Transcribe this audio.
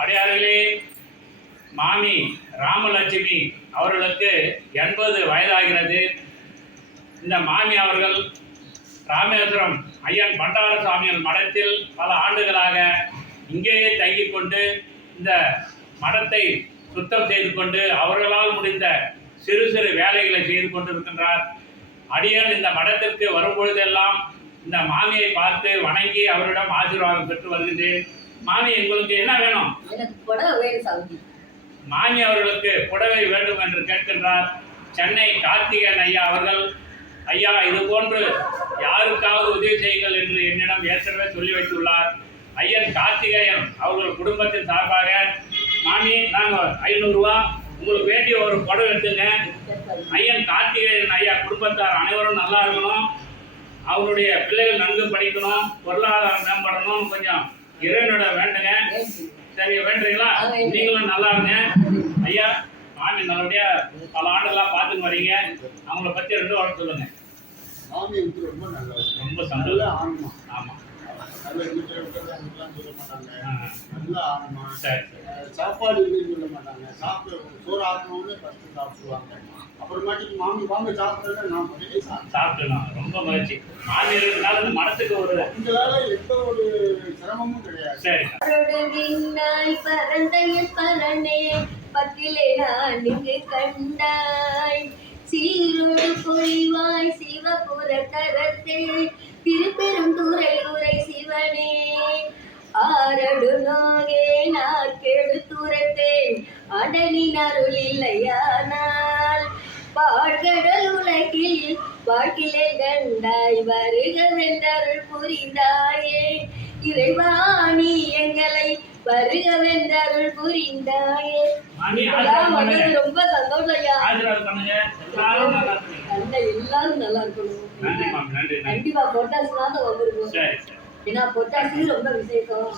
அடியார்களே, மாமி ராமலட்சுமி அவர்களுக்கு 80 வயதாகிறது. இந்த மாமி அவர்கள் ராமேஸ்வரம் ஐயன் பண்டார சுவாமிகள் மடத்தில் பல ஆண்டுகளாக இங்கேயே தங்கிக் கொண்டு இந்த மடத்தை சுத்தம் செய்து கொண்டு அவர்களால் முடிந்த சிறு சிறு வேலைகளை செய்து கொண்டிருக்கின்றார். அடியன் இந்த மடத்திற்கு வரும்பொழுதெல்லாம் இந்த மாமியை பார்த்து வணங்கி அவரிடம் ஆசீர்வாதம் பெற்று வருகின்றேன். மாமி, உங்களுக்கு என்ன வேணும்? மாமி அவர்களுக்கு புடவை வேண்டும் என்று கேட்கின்றார். சென்னை கார்த்திகேயன் ஐயா அவர்கள், ஐயா இது போன்று யாருக்காவது உதவி செய்யுங்கள் என்று என்னிடம் ஏற்கனவே சொல்லி வைத்துள்ளார். ஐயன் கார்த்திகேயன் அவர்கள் குடும்பத்தின் சார்பாக மாமி நாங்கள் 500 ரூபா உங்களுக்கு வேண்டிய ஒரு புடவை எடுத்துங்க. ஐயன் கார்த்திகேயன் ஐயா குடும்பத்தார் அனைவரும் நல்லா இருக்கணும், அவருடைய பிள்ளைகள் நன்கு படிக்கணும், பொருளாதாரம் மேம்படணும், கொஞ்சம் இறைவனோட வேண்டுங்க. சரி, வேண்டுறீங்களா? நீங்களும் நல்லா இருங்க. ஐயா, மாமி நல்லபடியா பல ஆண்டுகளாக பார்த்துன்னு வரீங்க, அவங்கள பற்றி 2 வாரம் சொல்லுங்க. மாமி வந்து ரொம்ப நல்லது, ரொம்ப சந்தோஷம். ஆமாம் ஆமாம், நல்ல வீட்டில் விட்டுறதுலாம் சொல்ல மாட்டாங்க, நல்ல ஆன்மா. சரி, சாப்பாடு இல்லைன்னு சொல்ல மாட்டாங்க, சாப்பிட்டு சோறு ஆக்கணும்னு ஃபஸ்ட்டு சாப்பிடுவாங்க. அப்புறமாட்டிக்கு மாமி வாங்க சாப்பிட்றத நான் பண்ணி சாப்பிடலாம். ரொம்ப மகிழ்ச்சி. மாமி இருக்கிறதுனால மனசுக்கு ஒரு உங்களால எந்த ஒரு சிரமமும் கிடையாது. சரி, பரந்தே பத்திலே நான் இங்கு கண்டாய் சீரோடு பொழிவாய் சிவபுர கரத்தே திருப்பெருந்துறை உரை சிவனே ஆரடு நோகே நான் கெடுத்துரைத்தேன் அடலின் அருள் இல்லையானால் பாழ்கடல் உலகில் வாழ்கிலே கண்டாய் வருகவென்றருள் புரிந்தாயே இறைவாணி எங்களை வருகவென்றருள் புரிந்தாயே. ரொம்ப சந்தோஷம் ஐயா. எல்லாரும் நல்லா இருக்கணும். கண்டிப்பா பொட்டாசு தான் வந்திருக்கும். ஏன்னா பொட்டாசு ரொம்ப விசேஷம்.